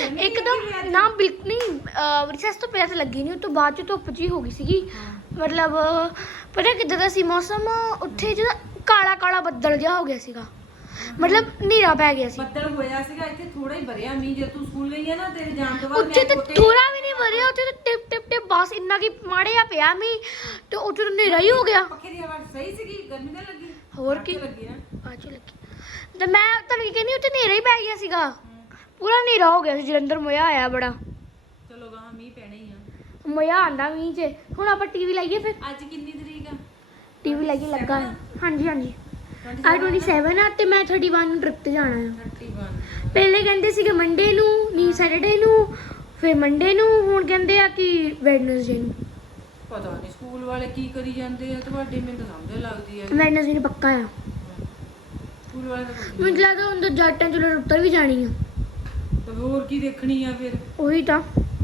Speaker 3: ਇੱਕਦਮ ਨਾ ਬਿਲਕੁਲ ਨਹੀਂ। ਰਿਸੈਸ ਤੋਂ ਪਹਿਲਾਂ ਤਾਂ ਲੱਗੀ ਨਹੀਂ ਉਹ ਤੋਂ ਬਾਅਦ ਚ ਧੁੱਪ ਜੀ ਹੋ ਗਈ ਸੀਗੀ। ਮਤਲਬ ਪਤਾ ਕਿੱਦਾਂ ਦਾ ਸੀ ਮੌਸਮ ਉੱਥੇ ਜਿਹੜਾ ਕਾਲਾ ਕਾਲਾ ਬੱਦਲ ਜਿਹਾ ਹੋ ਗਿਆ ਸੀਗਾ ਮਤਲਬ ਹਨੇਰਾ ਪੈ ਗਿਆ ਸੀ।
Speaker 1: ਬੱਦਲ ਹੋਇਆ ਸੀਗਾ ਇੱਥੇ ਥੋੜਾ ਹੀ ਭਰਿਆ ਮੀਂਹ ਜੇ ਤੂੰ ਸਕੂਲ ਗਈ ਹੈ ਨਾ ਤੇਰੇ ਜਾਣ ਤੋਂ ਬਾਅਦ
Speaker 3: ਉੱਥੇ ਤਾਂ ਥੋੜਾ ਵੀ ਨਹੀਂ ਵਰਿਆ ਉੱਥੇ ਤਾਂ ਟਿਪ ਟਿਪ ਟਿਪ ਬਸ ਇੰਨਾ ਕੀ ਮਾੜੇ ਆ ਪਿਆ ਮੀਂਹ ਤੇ ਉੱਥੇ ਤਾਂ ਹਨੇਰਾ ਹੀ ਹੋ ਗਿਆ।
Speaker 1: ਪੱਖੇ ਦੀ ਹਵਾ ਸਹੀ ਸੀਗੀ ਗਰਮੀ ਤਾਂ ਲੱਗੀ
Speaker 3: ਹੋਰ ਕੀ
Speaker 1: ਲੱਗੀ ਨਾ
Speaker 3: ਬਾਅਦ ਚ ਲੱਗੀ ਤੇ ਮੈਂ ਤੁਹਾਨੂੰ ਕੀ ਕਹਿੰਦੀ ਉੱਥੇ ਹਨੇਰਾ ਹੀ ਪੈ ਗਿਆ ਸੀਗਾ ਪੂਰਾ ਹਨੇਰਾ ਹੋ ਗਿਆ ਸੀ। ਜਲੰਧਰ ਮਜ਼ਾ ਆਇਆ ਬੜਾ।
Speaker 1: ਚਲੋ ਗਾਂ ਮੀਂਹ ਪੈਣਾ ਹੀ ਆ।
Speaker 3: ਮਜ਼ਾ ਆਂਦਾ ਮੀਂਹ 'ਚ। ਹੁਣ ਆਪਾਂ ਟੀਵੀ ਲਾਈਏ ਫਿਰ
Speaker 1: ਅੱਜ ਕਿੰਨੀ ਤਰੀਕ ਆ?
Speaker 3: ਟੀਵੀ ਲਾਈਏ ਲੱਗਾ ਹੈ। ਹਾਂਜੀ ਹਾਂਜੀ ਅੱਜ ਸੱਤਾਈ ਆ ਤੇ ਮੈਂ ਇਕੱਤੀ ਨੂੰ ਟ੍ਰਿਪ ਤੇ ਜਾਣਾ ਆ।
Speaker 1: ਇਕੱਤੀ
Speaker 3: ਪਹਿਲੇ ਕਹਿੰਦੇ ਸੀਗੇ ਮੰਡੇ ਨੂੰ ਨਹੀਂ ਸੈਟਰਡੇ ਨੂੰ ਫਿਰ ਮੰਡੇ ਨੂੰ ਹੁਣ ਕਹਿੰਦੇ ਆ ਕਿ ਵੈਡਨਸਡੇ ਨੂੰ।
Speaker 1: ਪਤਾ ਨਹੀਂ ਸਕੂਲ ਵਾਲੇ ਕੀ ਕਰੀ ਜਾਂਦੇ ਆ ਤੁਹਾਡੇ ਮੈਨੂੰ ਤਾਂ ਸਮਝ ਲੱਗਦੀ ਆ।
Speaker 3: ਵੈਡਨਸਡੇ ਨੂੰ ਪੱਕਾ ਆ।
Speaker 1: ਸਕੂਲ ਵਾਲੇ ਤਾਂ ਕੁਛ
Speaker 3: ਮੈਨੂੰ ਲੱਗਦਾ ਹੁਣ ਤਾਂ ਜੱਟਾਂ ਚੋਂ ਉੱਤਰ ਵੀ ਜਾਣੀ ਆ।
Speaker 1: ਤੇ ਹੋਰ ਕੀ ਦੇਖਣੀ ਆ ਫਿਰ
Speaker 3: ਉਹੀ ਤਾਂ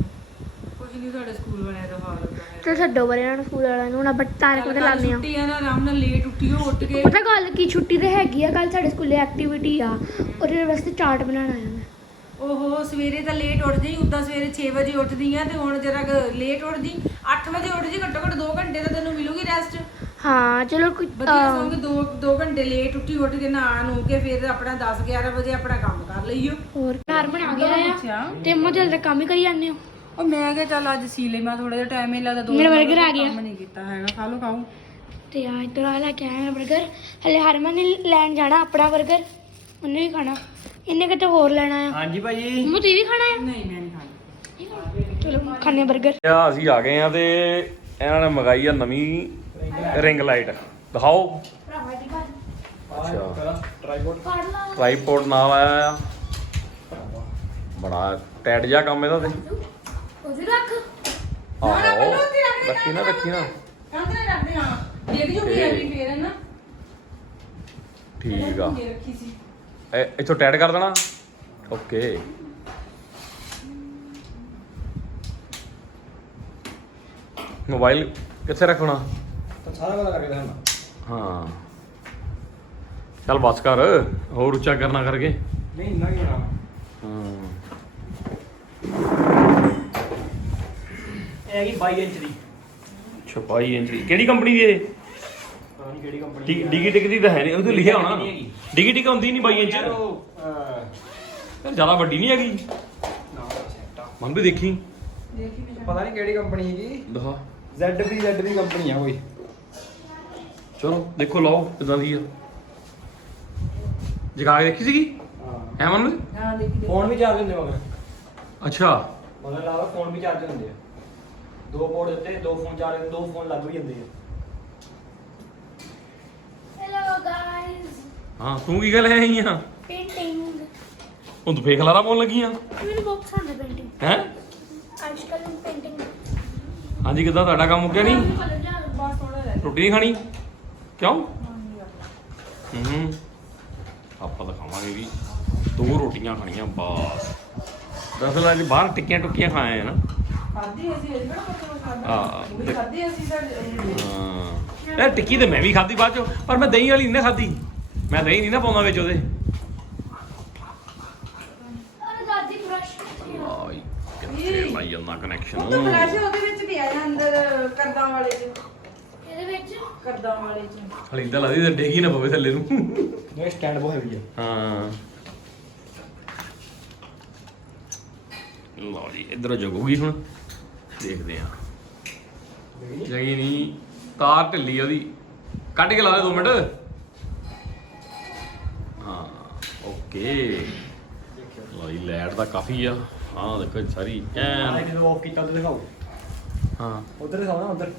Speaker 1: ਕੁਝ ਨਹੀਂ ਸਾਡੇ ਸਕੂਲ ਵਾਲਿਆਂ ਦਾ ਹਾਲ ਹੁੰਦਾ ਹੈ।
Speaker 3: ਤੇ ਛੱਡੋ ਬਰੇ ਇਹਨਾਂ ਨੂੰ ਸਕੂਲ ਵਾਲਿਆਂ ਨੂੰ ਹੁਣ ਆਪਾਂ ਤਾਰਕ ਤੇ ਲਾਉਂਦੇ ਆ।
Speaker 1: ਛੁੱਟੀ ਆ ਨਾ ਆਰਾਮ ਨਾਲ ਲੇਟ ਉੱਠੀਓ ਉੱਠ ਕੇ।
Speaker 3: ਪਤਾ ਗੱਲ ਕੀ ਛੁੱਟੀ ਤੇ ਹੈਗੀ ਆ ਕੱਲ ਸਾਡੇ ਸਕੂਲੇ ਐਕਟੀਵਿਟੀ ਆ ਉਹਦੇ ਵਾਸਤੇ ਚਾਰਟ ਬਣਾਉਣਾ ਆ ਮੈਂ।
Speaker 1: ਓਹੋ ਸਵੇਰੇ ਤਾਂ ਲੇਟ ਉੱਠ ਜਾਈ ਉਦਾਂ ਸਵੇਰੇ ਛੇ ਵਜੇ ਉੱਠਦੀ ਆ ਤੇ ਹੁਣ ਜਰਾ ਲੇਟ ਉੱਠ ਜੀ ਅੱਠ ਵਜੇ ਉੱਠ ਜੀ ਘੱਟੋ ਘੱਟ ਦੋ ਘੰਟੇ ਤਾਂ ਤੈਨੂੰ ਮਿਲੂਗੀ ਰੈਸਟ।
Speaker 3: ਹਾਂ ਚਲੋ ਕੋਈ
Speaker 1: ਵਧੀਆ ਸੌਂਗੇ ਦੋ ਦੋ ਘੰਟੇ ਲੇਟ ਉੱਠੀ ਉੱਠ ਕੇ ਨਹਾ ਨੂੰ ਕੇ ਫਿਰ ਆਪਣਾ ਦਸ ਗਿਆਰਾਂ ਵਜੇ ਆਪਣਾ ਕੰਮ ਕਰ ਲਈਓ।
Speaker 3: ਹੋਰ ਘਰ ਬਣਾ ਗਿਆ ਆ ਤੇ ਮੈਂ ਜਲਦੀ ਕੰਮ ਹੀ ਕਰੀ ਜਾਂਦੇ ਹੋ।
Speaker 1: ਉਹ ਮੈਂ ਕਿਹਾ ਚੱਲ ਅੱਜ ਸੀ ਲਈ ਮੈਂ ਥੋੜਾ ਜਿਹਾ ਟਾਈਮ ਹੀ ਲੱਗਦਾ ਦੋ
Speaker 3: ਮੇਰਾ 버ਗਰ ਆ ਗਿਆ।
Speaker 1: ਕੰਮ ਨਹੀਂ ਕੀਤਾ ਹੈਗਾ ਖਾ ਲਓ ਖਾਓ।
Speaker 3: ਤੇ ਆ ਇੱਧਰ ਆ ਲੈ ਕੇ ਆਇਆ 버ਗਰ ਹਲੇ ਹਰਮਨ ਨੇ ਲੈਣ ਜਾਣਾ ਆਪਣਾ 버ਗਰ ਉਹਨੇ ਵੀ ਖਾਣਾ ਇਹਨੇ ਕਿਤੇ ਹੋਰ ਲੈਣਾ ਆ।
Speaker 2: ਹਾਂਜੀ ਭਾਜੀ
Speaker 3: ਮੈਂ ਤੇ ਵੀ ਖਾਣਾ ਆ।
Speaker 1: ਨਹੀਂ ਮੈਂ ਨਹੀਂ ਖਾਣਾ।
Speaker 3: ਚਲੋ ਖਾਣੇ 버ਗਰ।
Speaker 2: ਆ ਅਸੀਂ ਆ ਗਏ ਆ ਤੇ ਇਹਨਾਂ ਨੇ ਮੰਗਾਈ ਆ ਨਵੀਂ ਰਿੰਗ ਲਾਈਟ ਦਿਖਾਓ। ਅੱਛਾ ਟ੍ਰਾਈਪੋਡ ਨਾਲ ਆਇਆ ਆ ਬੜਾ ਟੈਟ ਜਿਹਾ ਕੰਮ ਇਹਦਾ ਤੇ।
Speaker 3: ਉਹਦੇ ਰੱਖ
Speaker 2: ਆਹੋ ਰੱਖੀ ਨਾ ਰੱਖੀ ਨਾ
Speaker 1: ਕੰਧ ਨਾਲ ਰੱਖਦੇ ਹਾਂ ਦੇਖ ਜੂਗੀ ਅਗਲੀ ਫੇਰ ਹੈ ਨਾ।
Speaker 2: ਠੀਕ ਆ
Speaker 1: ਇਹ ਰੱਖੀ ਸੀ
Speaker 2: ਇਹ ਇੱਥੋਂ ਟੈਟ ਕਰ ਦੇਣਾ। ਓਕੇ ਮੋਬਾਈਲ ਕਿੱਥੇ ਰੱਖਣਾ?
Speaker 4: ਤਾਂ ਸਾਰਾ ਪਤਾ ਕਰਕੇ ਦੇਣਾ।
Speaker 2: ਹਾਂ ਚੱਲ ਬਸ ਕਰ ਹੋਰ ਉੱਚਾ ਕਰਨਾ ਕਰਕੇ।
Speaker 4: ਨਹੀਂ ਇੰਨਾ ਕੀ ਹੋਣਾ।
Speaker 2: ਹਾਂ
Speaker 4: ਇਹ ਹੈਗੀ ਬਾਈ ਇੰਚ ਦੀ।
Speaker 2: ਅੱਛਾ ਬਾਈ ਇੰਚ ਦੀ ਕਿਹੜੀ ਕੰਪਨੀ ਦੀ ਇਹ?
Speaker 4: ਪਤਾ ਨਹੀਂ ਕਿਹੜੀ ਕੰਪਨੀ
Speaker 2: ਡੀ ਡਿਗੀ ਟਿਕ ਦੀ ਤਾਂ ਹੈ ਨਹੀਂ ਉਹ ਤੇ ਲਿਖਿਆ ਹੋਣਾ।
Speaker 4: ਨਹੀਂ ਹੈਗੀ।
Speaker 2: ਡਿਗੀ ਟਿਕ ਹੁੰਦੀ ਨਹੀਂ ਬਾਈ ਇੰਚ
Speaker 4: ਯਾਰ
Speaker 2: ਯਾਰ
Speaker 4: ਉਹ ਅਹ,
Speaker 2: ਜ਼ਿਆਦਾ ਵੱਡੀ ਨਹੀਂ ਹੈਗੀ।
Speaker 4: ਨਾ ਸੈੱਟ ਆ
Speaker 2: ਮਨ ਵੀ ਦੇਖੀ
Speaker 1: ਦੇਖੀ ਵੀ
Speaker 4: ਪਤਾ ਨਹੀਂ ਕਿਹੜੀ ਕੰਪਨੀ ਹੈਗੀ
Speaker 2: ਦਿਖਾ
Speaker 4: Z V Z V company ਆ ਕੋਈ।
Speaker 2: ਚਲੋ ਦੇਖੋ ਲਾਓ ਕਿਦਾਂ ਦੀ ਆ ਜਗਾ ਕੇ ਦੇਖੀ ਸੀਗੀ
Speaker 4: ਹਾਂ
Speaker 2: ਐ ਮਨ
Speaker 1: ਹਾਂ ਦੇਖੀ ਦੇਖੀ।
Speaker 4: ਫੋਨ ਵੀ ਚਾਰਜ ਹੁੰਦੇ ਮਗਰ
Speaker 2: ਅੱਛਾ
Speaker 4: ਮਗਰ ਲਾ ਲਓ ਫੋਨ ਵੀ ਚਾਰਜ ਹੁੰਦੇ ਆ। ਦੋ ਪੋਰਟ ਦਿੱਤੇ ਦੋ ਫੋਨ ਚਾਰਜ ਦੋ ਫੋਨ ਲੱਗ ਵੀ ਜਾਂਦੇ ਆ।
Speaker 3: ਹੈਲੋ ਗਾਇਸ
Speaker 2: ਹਾਂ ਤੂੰ ਕੀ ਗੱਲ ਹੈ ਆਈ ਆ
Speaker 3: ਪੇਂਟਿੰਗ
Speaker 2: ਹੁਣ ਤੂੰ ਫੇਕ ਲਾਰਾ ਪਾਉਣ ਲੱਗੀ ਆ
Speaker 3: ਮੈਨੂੰ ਬਹੁਤ ਪਸੰਦ ਹੈ ਪੇਂਟਿੰਗ
Speaker 2: ਹੈ
Speaker 3: ਅੱਜ ਕੱਲ੍ਹ ਮੈਂ ਪੇਂਟਿੰਗ
Speaker 2: ਹਾਂਜੀ ਕਿੱਦਾਂ ਤੁਹਾਡਾ ਕੰਮ ਮੁੱਕਿਆ ਨਹੀਂ
Speaker 1: ਬਸ ਥੋੜਾ ਰਹਿ
Speaker 2: ਰੋਟੀ ਨਹੀਂ ਖਾਣੀ ਕਿਉਂ
Speaker 1: ਗਿਆ
Speaker 2: ਹੂੰ ਆਪਾਂ ਤਾਂ ਖਾਵਾਂਗੇ ਵੀ ਦੋ ਰੋਟੀਆਂ ਖਾਣੀਆਂ ਬਸ ਦਰਅਸਲ ਅੱਜ ਬਾਹਰ ਟਿੱਕੀਆਂ ਟੁੱਕੀਆਂ ਖਾਏ ਆ ਨਾ
Speaker 1: ਖਾਦੀ ਅਸੀਂ ਇਹ ਬੜਾ ਕੁਝ ਖਾਦਾ
Speaker 2: ਹਾਂ।
Speaker 1: ਉਹ ਵੀ ਖਾਦੀ ਅਸੀਂ ਸਾਡੇ
Speaker 2: ਹਾਂ ਇਹ ਟਿੱਕੀ ਤੇ ਮੈਂ ਵੀ ਖਾਧੀ ਬਾਅਦ ਚੋਂ ਪਰ ਮੈਂ ਦਹੀਂ ਵਾਲੀ ਨਹੀਂ ਨਾ ਖਾਧੀ ਮੈਂ ਦਹੀਂ ਨਹੀਂ ਨਾ ਪਾਉਂਦਾ ਵਿੱਚ ਉਹਦੇ
Speaker 3: ਔਰ ਦਾਦੀ ਬ੍ਰਸ਼
Speaker 2: ਆਈ ਕਿੱਥੇ ਲਾਈ ਜਾਂਦਾ ਕਨੈਕਸ਼ਨ
Speaker 1: ਉਹ ਤਾਂ ਫਲੈਸ਼ ਉਹਦੇ ਵਿੱਚ ਨਹੀਂ ਆਇਆ ਅੰਦਰ ਕਰਦਾਂ ਵਾਲੇ ਚ
Speaker 3: ਇਹਦੇ ਵਿੱਚ
Speaker 1: ਕਰਦਾਂ ਵਾਲੇ ਚ
Speaker 2: ਹਲੀ ਇਦਾਂ ਲੱਗਦੀ ਤੇ ਡੇਗੀ ਨਾ ਪਵੇ ਥੱਲੇ ਨੂੰ
Speaker 4: ਇਹ ਸਟੈਂਡ ਬਹੁਤ ਹੈਵੀ ਆ।
Speaker 2: ਹਾਂ ਲਓ ਜੀ ਇਧਰੋਂ ਜਗੂਗੀ ਹੁਣ ਦੇਖਦੇ ਆ ਜਗੀ ਨਹੀਂ ਤਾਰ ਢਿੱਲੀ ਆ ਉਹਦੀ ਕੱਢ ਕੇ ਲਾ ਦੇ ਦੋ ਮਿੰਟ ਹਾਂ ਓਕੇ ਲਓ ਜੀ ਲਾਈਟ ਤਾਂ ਕਾਫੀ ਆ ਹਾਂ ਦੇਖੋ ਸਾਰੀ
Speaker 4: ਆਹ
Speaker 2: ਐਨ
Speaker 4: ਜਦੋਂ ਆਫ ਕੀਤਾ ਉਧਰ ਦਿਖਾਓ
Speaker 2: ਹਾਂ
Speaker 4: ਉਧਰ ਦਿਖਾਓ ਨਾ ਉਧਰ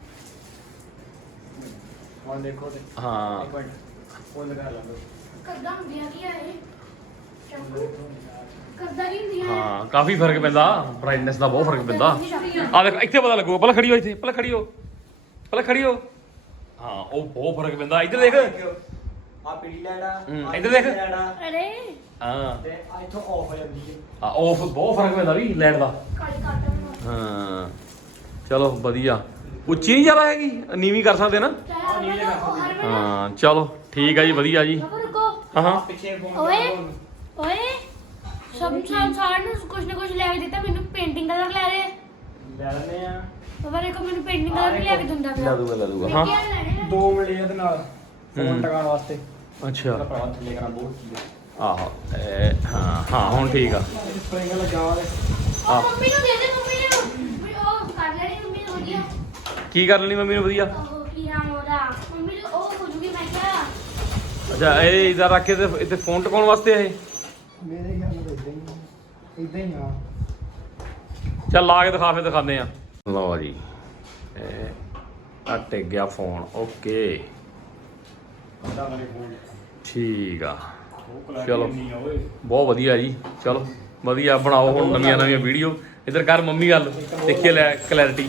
Speaker 4: ਹੁਣ ਦੇਖੋ ਤੇ
Speaker 2: ਹਾਂ
Speaker 4: ਇੱਕ ਮਿੰਟ ਉਹ ਲਗਾ ਲਾ ਦੋ
Speaker 3: ਕਰਦਾ ਹੁੰਦੀਆਂ ਕੀ ਆ ਇਹ ਚਾਕੂ ਕਰਦਾ ਕੀ ਹੁੰਦੀਆਂ
Speaker 2: ਹਾਂ ਕਾਫੀ ਫਰਕ ਪੈਂਦਾ ਬ੍ਰਾਈਟਨੈਸ ਦਾ ਬਹੁਤ ਫਰਕ ਪੈਂਦਾ ਆ ਦੇਖ ਇੱਥੇ ਪਤਾ ਲੱਗੂਗਾ ਪਹਿਲਾਂ ਖੜੀ ਹੋ ਇੱਥੇ ਪਹਿਲਾਂ ਖੜੀ ਹੋ ਪਹਿਲਾਂ ਖੜੀ ਹੋ ਹਾਂ ਉਹ ਬਹੁਤ ਫਰਕ ਪੈਂਦਾ ਇੱਧਰ ਦੇਖ
Speaker 4: ਆ ਪੀਲੀ ਲਾਈਟ ਆ
Speaker 2: ਹੂੰ,
Speaker 4: ਆਹ
Speaker 2: ਇੱਧਰ ਦੇਖ।
Speaker 4: ਨੀਲੀ ਲਾਈਟ ਆ,
Speaker 3: ਅਰੇ
Speaker 2: ਹਾਂ
Speaker 4: ਤੇ ਆ ਇੱਥੋਂ ਆਫ ਹੋ ਜਾਂਦੀ ਹੈ।
Speaker 2: ਆ ਉਹ ਬਹੁਤ ਫਰਕ ਪੈਂਦਾ ਵੀ ਲਾਈਟ ਦਾ
Speaker 3: ਕਾਲੀ ਕਾਟਾ
Speaker 2: ਹਾਂ ਚਲੋ ਵਧੀਆ ਉੱਚੀ ਨਹੀਂ ਜ਼ਿਆਦਾ ਹੈਗੀ ਨੀਵੀਂ ਕਰ ਸਕਦੇ ਨਾ
Speaker 3: ਆ ਨੀਲੇ ਕਰ
Speaker 2: ਹਾਂ ਚਲੋ ਠੀਕ ਆ ਜੀ ਵਧੀਆ ਜੀ
Speaker 3: ਰੁਕੋ
Speaker 2: ਹਾਂ ਹਾਂ
Speaker 4: ਪਿੱਛੇ ਫੋਨ
Speaker 3: ਓਏ ਓਏ ਸਭ ਸਭ ਸਾਰਿਆਂ ਨੂੰ ਕੁਛ ਨਾ ਕੁਛ ਲੈ ਕੇ ਦਿੱਤਾ ਮੈਨੂੰ ਪੇਂਟਿੰਗ ਕਲਰ ਲੈ ਦੇ
Speaker 4: ਲੈ ਲੈਣੇ ਆ
Speaker 3: ਬਾਬਾ ਦੇਖੋ ਮੈਨੂੰ ਪੇਂਟਿੰਗ ਕਲਰ ਵੀ ਲੈ ਕੇ ਦਿੰਦਾ
Speaker 2: ਲੈ ਦੂਗਾ ਲੈ ਦੂਗਾ ਹਾਂ
Speaker 3: ਕੀ ਲੈਣੇ ਨੇ
Speaker 4: ਦੋ ਮਿੰਟ ਇਹਦੇ ਨਾਲ
Speaker 2: ਹੂੰ।
Speaker 4: ਫੋਨ ਟਿਕਾਉਣ ਵਾਸਤੇ
Speaker 2: ਅੱਛਾ
Speaker 4: ਭਰਾ ਥੱਲੇ ਕਰਾਂ ਬਹੁਤ ਕੀ ਹੈ
Speaker 2: ਆਹੋ ਇਹ, ਹਾਂ ਹਾਂ ਹੁਣ ਠੀਕ ਆ
Speaker 4: ਸਪਰਿੰਗ ਲੱਗਾ ਵਾਲੇ
Speaker 3: ਉਹ ਮੰਮੀ ਨੂੰ ਦੇ ਦੇ ਮੰਮੀ ਨੂੰ ਵੀ ਉਹ ਕਰ ਲੈਣੀ ਮੰਮੀ ਨੂੰ ਵਧੀਆ
Speaker 2: ਕੀ ਕਰ ਲੈਣੀ ਮੰਮੀ ਨੂੰ ਵਧੀਆ
Speaker 3: ਉਹ ਕੀ ਨਾਮ ਉਹਦਾ ਮੰਮੀ ਨੂੰ ਉਹ ਹੋ ਜੂਗੀ ਮੈਂ ਕਿਹਾ
Speaker 2: ਅੱਛਾ ਇਹ ਇਧਰ ਰੱਖ ਕੇ ਤੇ ਇੱਥੇ ਫੋਨ ਟਿਕਾਉਣ ਵਾਸਤੇ ਆ ਇਹ
Speaker 4: ਮੇਰੇ ਖਿਆਲ ਨਾਲ ਇਦਾਂ ਹੀ ਇਦਾਂ ਹੀ ਆ
Speaker 2: ਚੱਲ ਲਾ ਕੇ ਦਿਖਾ ਫੇ ਦਿਖਾਉਂਦੇ ਆ ਲਓ ਜੀ ਇਹ ਆ ਟਿਕ ਗਿਆ ਫੋਨ ਓਕੇ
Speaker 4: ਉਹਦਾ ਮੇਰੇ ਫੋਨ
Speaker 2: ਠੀਕ ਆ
Speaker 4: ਉਹ
Speaker 2: ਚਲੋ।
Speaker 4: ਨਹੀਂ ਆ ਓਏ
Speaker 2: ਬਹੁਤ ਵਧੀਆ ਜੀ ਚਲੋ ਵਧੀਆ ਬਣਾਓ ਹੁਣ ਨਵੀਆਂ ਨਵੀਆਂ ਵੀਡੀਓ ਇੱਧਰ ਕਰ ਮੰਮੀ ਗੱਲ ਦੇਖੀਏ ਲੈ ਕਲੈਰਿਟੀ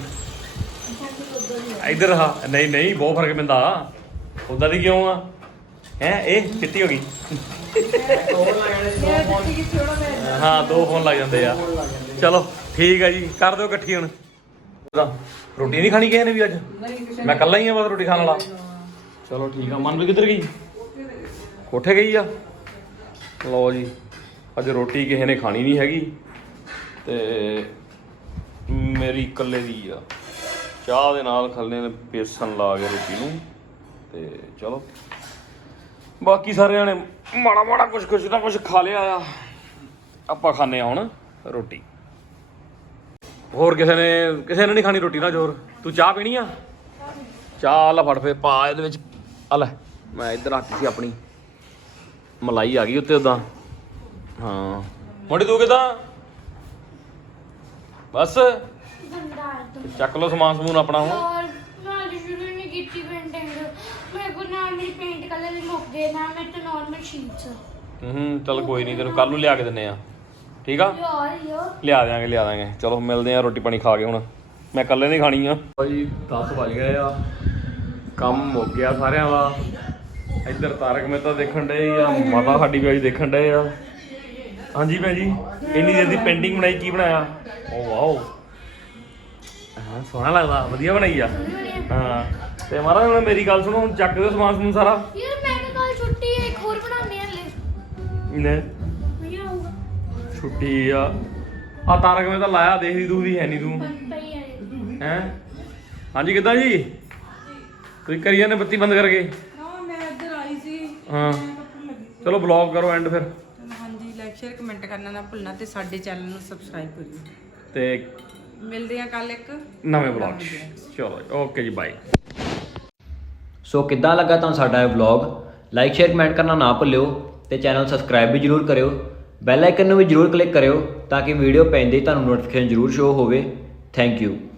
Speaker 2: ਇੱਧਰ ਹਾਂ ਨਹੀਂ ਨਹੀਂ ਬਹੁਤ ਫਰਕ ਪੈਂਦਾ ਉਦਾਂ ਦੀ ਕਿਉਂ ਆ ਹੈ ਇਹ ਚਿੱਟੀ ਹੋ ਗਈ
Speaker 4: ਹੋਰ ਲੱਗ ਜਾਣੇ ਦੋ
Speaker 1: ਮੈਂ
Speaker 4: ਫੋਨ
Speaker 1: ਦਿੱਤੀ ਕਿ ਥੋੜਾ ਮੈਂ
Speaker 2: ਹਾਂ ਦੋ ਫੋਨ ਲੱਗ ਜਾਂਦੇ ਆ
Speaker 4: ਫੋਨ ਲੱਗ ਜਾਂਦੇ
Speaker 2: ਚਲੋ ਠੀਕ ਆ ਜੀ ਕਰ ਦਿਓ ਇਕੱਠੀ ਹੁਣ ਰੋਟੀ ਨਹੀਂ ਖਾਣੀ ਕਿਸੇ ਨੇ ਵੀ ਅੱਜ
Speaker 1: ਨਹੀਂ ਕਿਸੇ
Speaker 2: ਮੈਂ ਇਕੱਲਾ ਹੀ ਆ ਬਸ ਰੋਟੀ ਖਾਣ ਵਾਲਾ ਚਲੋ ਠੀਕ ਆ ਮਨਪ੍ਰੀਤ ਕਿੱਧਰ ਗਈ ਕੋਠੇ ਗਈ ਆ ਲਓ ਜੀ ਅੱਜ ਰੋਟੀ ਕਿਸੇ ਨੇ ਖਾਣੀ ਨਹੀਂ ਹੈਗੀ ਤੇ ਮੇਰੀ ਇਕੱਲੇ ਦੀ ਆ ਚਾਹ ਦੇ ਨਾਲ ਖੱਲੇ ਨੇ ਬੇਸਨ ਲਾ ਕੇ ਰੋਟੀ ਨੂੰ ਤੇ ਚਲੋ ਬਾਕੀ ਸਾਰਿਆਂ ਨੇ ਮਾੜਾ ਮਾੜਾ ਕੁਛ ਕੁਛ ਨਾ ਕੁਛ ਖਾ ਲਿਆ ਆ ਆਪਾਂ ਖਾਣੇ ਆ ਹੁਣ ਰੋਟੀ ਹੋਰ ਕਿਸੇ ਨੇ ਕਿਸੇ ਨੇ ਨਹੀਂ ਖਾਣੀ ਰੋਟੀ ਨਾ ਜ਼ੋਰ ਤੂੰ ਚਾਹ ਪੀਣੀ ਆ ਚਾਹ ਲੈ ਫੜ ਫੇ ਪਾ ਇਹਦੇ ਵਿੱਚ ਆ ਲੈ ਮੈਂ ਇੱਧਰ ਰੱਖੀ ਸੀ ਆਪਣੀ ਮਲਾਈ ਆ ਗਈ ਉੱਤੇ ਉਦਾਂ ਹਾਂ ਮੋੜੀ ਤੂੰ ਕਿਦਾਂ ਬਸ
Speaker 3: ਗੰਦਾ ਹੈ
Speaker 2: ਚੱਕ ਲਓ ਸਮਾਨ ਸਮੂਨ ਆਪਣਾ ਹੁਣ
Speaker 3: ਔਰ ਮੈਂ ਅੱਜ ਸ਼ੁਰੂ ਨਹੀਂ ਕੀਤੀ ਪੇਂਟਿੰਗ ਮੇਰੇ ਕੋਲ ਨਾ ਮੇਰੀ ਪੇਂਟ ਕਲਰ ਮੁੱਕ ਗਏ ਨਾ ਮੇਰੇ ਤੋਂ ਨਾਰਮਲ ਸ਼ੀਟਸ
Speaker 2: ਹੂੰ ਚੱਲ ਕੋਈ ਨਹੀਂ ਤੈਨੂੰ ਕੱਲ ਨੂੰ ਲਿਆ ਕੇ ਦਿੰਨੇ ਆ ਠੀਕ ਆ
Speaker 3: ਯਾਰ ਯੋ
Speaker 2: ਲਿਆ ਦਿਆਂਗੇ ਲਿਆ ਦਾਂਗੇ ਚਲੋ ਮਿਲਦੇ ਆ ਰੋਟੀ ਪਾਣੀ ਖਾ ਕੇ ਹੁਣ ਮੈਂ ਇਕੱਲੇ ਨਹੀਂ ਖਾਣੀ ਆ ਭਾਈ ਦਸ ਵੱਜ ਗਏ ਆ ਕੰਮ ਮੁੱਕ ਗਿਆ ਸਾਰਿਆਂ ਦਾ ਇੱਧਰ ਤਾਰਕ ਮਹਿਤਾ ਦੇਖਣ ਡਏ ਆ ਮਾਤਾ ਸਾਡੀ ਵੀ ਅੱਜ ਦੇਖਣ ਡਏ ਆ ਹਾਂਜੀ ਭੈਣ ਜੀ ਇੰਨੀ ਦੇਰ ਦੀ ਪੇਂਟਿੰਗ ਬਣਾਈ ਕੀ ਬਣਾਇਆ ਓ ਵਾਓ ਹਾਂ ਸੋਹਣਾ ਲੱਗਦਾ ਵਧੀਆ ਬਣਾਈ ਆ ਹਾਂ ਤੇ ਮਹਾਰਾਜ ਹੁਣ ਮੇਰੀ ਗੱਲ ਸੁਣੋ ਹੁਣ ਚੱਕ ਦਿਓ ਸਮਾਨ ਸਮੂਨ ਸਾਰਾ
Speaker 3: ਯਾਰ ਮੈਂ ਤਾਂ ਕੱਲ ਛੁੱਟੀ ਹੈ ਇੱਕ ਹੋਰ ਬਣਾਉਂਦੇ ਆ ਲੈ
Speaker 2: ਨੇ
Speaker 3: ਨਹੀਂ ਆਊਗਾ
Speaker 2: ਛੁੱਟੀ ਆ ਆ ਤਾਰਕ ਮਹਿਤਾ ਲਾਇਆ ਦੇਖਦੀ ਦੂਦੀ ਹੈ ਨਹੀਂ ਤੂੰ
Speaker 3: ਪਈ ਹੈ
Speaker 2: ਹੈਂ ਹਾਂਜੀ ਕਿੱਦਾਂ ਜੀ ਤੁਸੀਂ ਕਰੀ ਜਾਂਦੇ ਬੱਤੀ ਬੰਦ ਕਰਕੇ
Speaker 1: ਹਾਂ ਮੈਂ ਇੱਧਰ ਆਈ ਸੀ
Speaker 2: ਹਾਂ
Speaker 1: ਮੈਂ ਕੱਪੜੇ ਲੱਗੀ ਸੀ
Speaker 2: ਚਲੋ ਬਲੌਗ ਕਰੋ ਐਂਡ ਫਿਰ
Speaker 1: ਹਾਂਜੀ ਹਾਂਜੀ ਲਾਈਕ ਸ਼ੇਅਰ ਕਮੈਂਟ ਕਰਨਾ ਨਾ ਭੁੱਲਣਾ ਤੇ ਸਾਡੇ ਚੈਨਲ ਨੂੰ ਸਬਸਕ੍ਰਾਈਬ ਕਰਿਓ
Speaker 2: ਤੇ
Speaker 1: ਮਿਲਦੇ ਆ ਕੱਲ ਇੱਕ
Speaker 2: ਨਵੇਂ ਵਲੌਗ 'ਚ ਚਲੋ ਓਕੇ ਜੀ ਬਾਏ।
Speaker 5: ਸੋ ਕਿੱਦਾਂ ਲੱਗਾ ਤੁਹਾਨੂੰ ਸਾਡਾ ਇਹ ਵਲੌਗ? ਲਾਈਕ ਸ਼ੇਅਰ ਕਮੈਂਟ ਕਰਨਾ ਨਾ ਭੁੱਲਿਓ ਤੇ ਚੈਨਲ ਸਬਸਕ੍ਰਾਈਬ ਵੀ ਜਰੂਰ ਕਰਿਓ। ਬੈਲ ਆਈਕਨ ਨੂੰ ਵੀ ਜਰੂਰ ਕਲਿੱਕ ਕਰਿਓ ਤਾਂ ਕਿ ਵੀਡੀਓ ਪੈਂਦੇ ਹੀ ਤੁਹਾਨੂੰ ਨੋਟੀਫਿਕੇਸ਼ਨ ਜਰੂਰ ਸ਼ੋ ਹੋਵੇ। Thank you.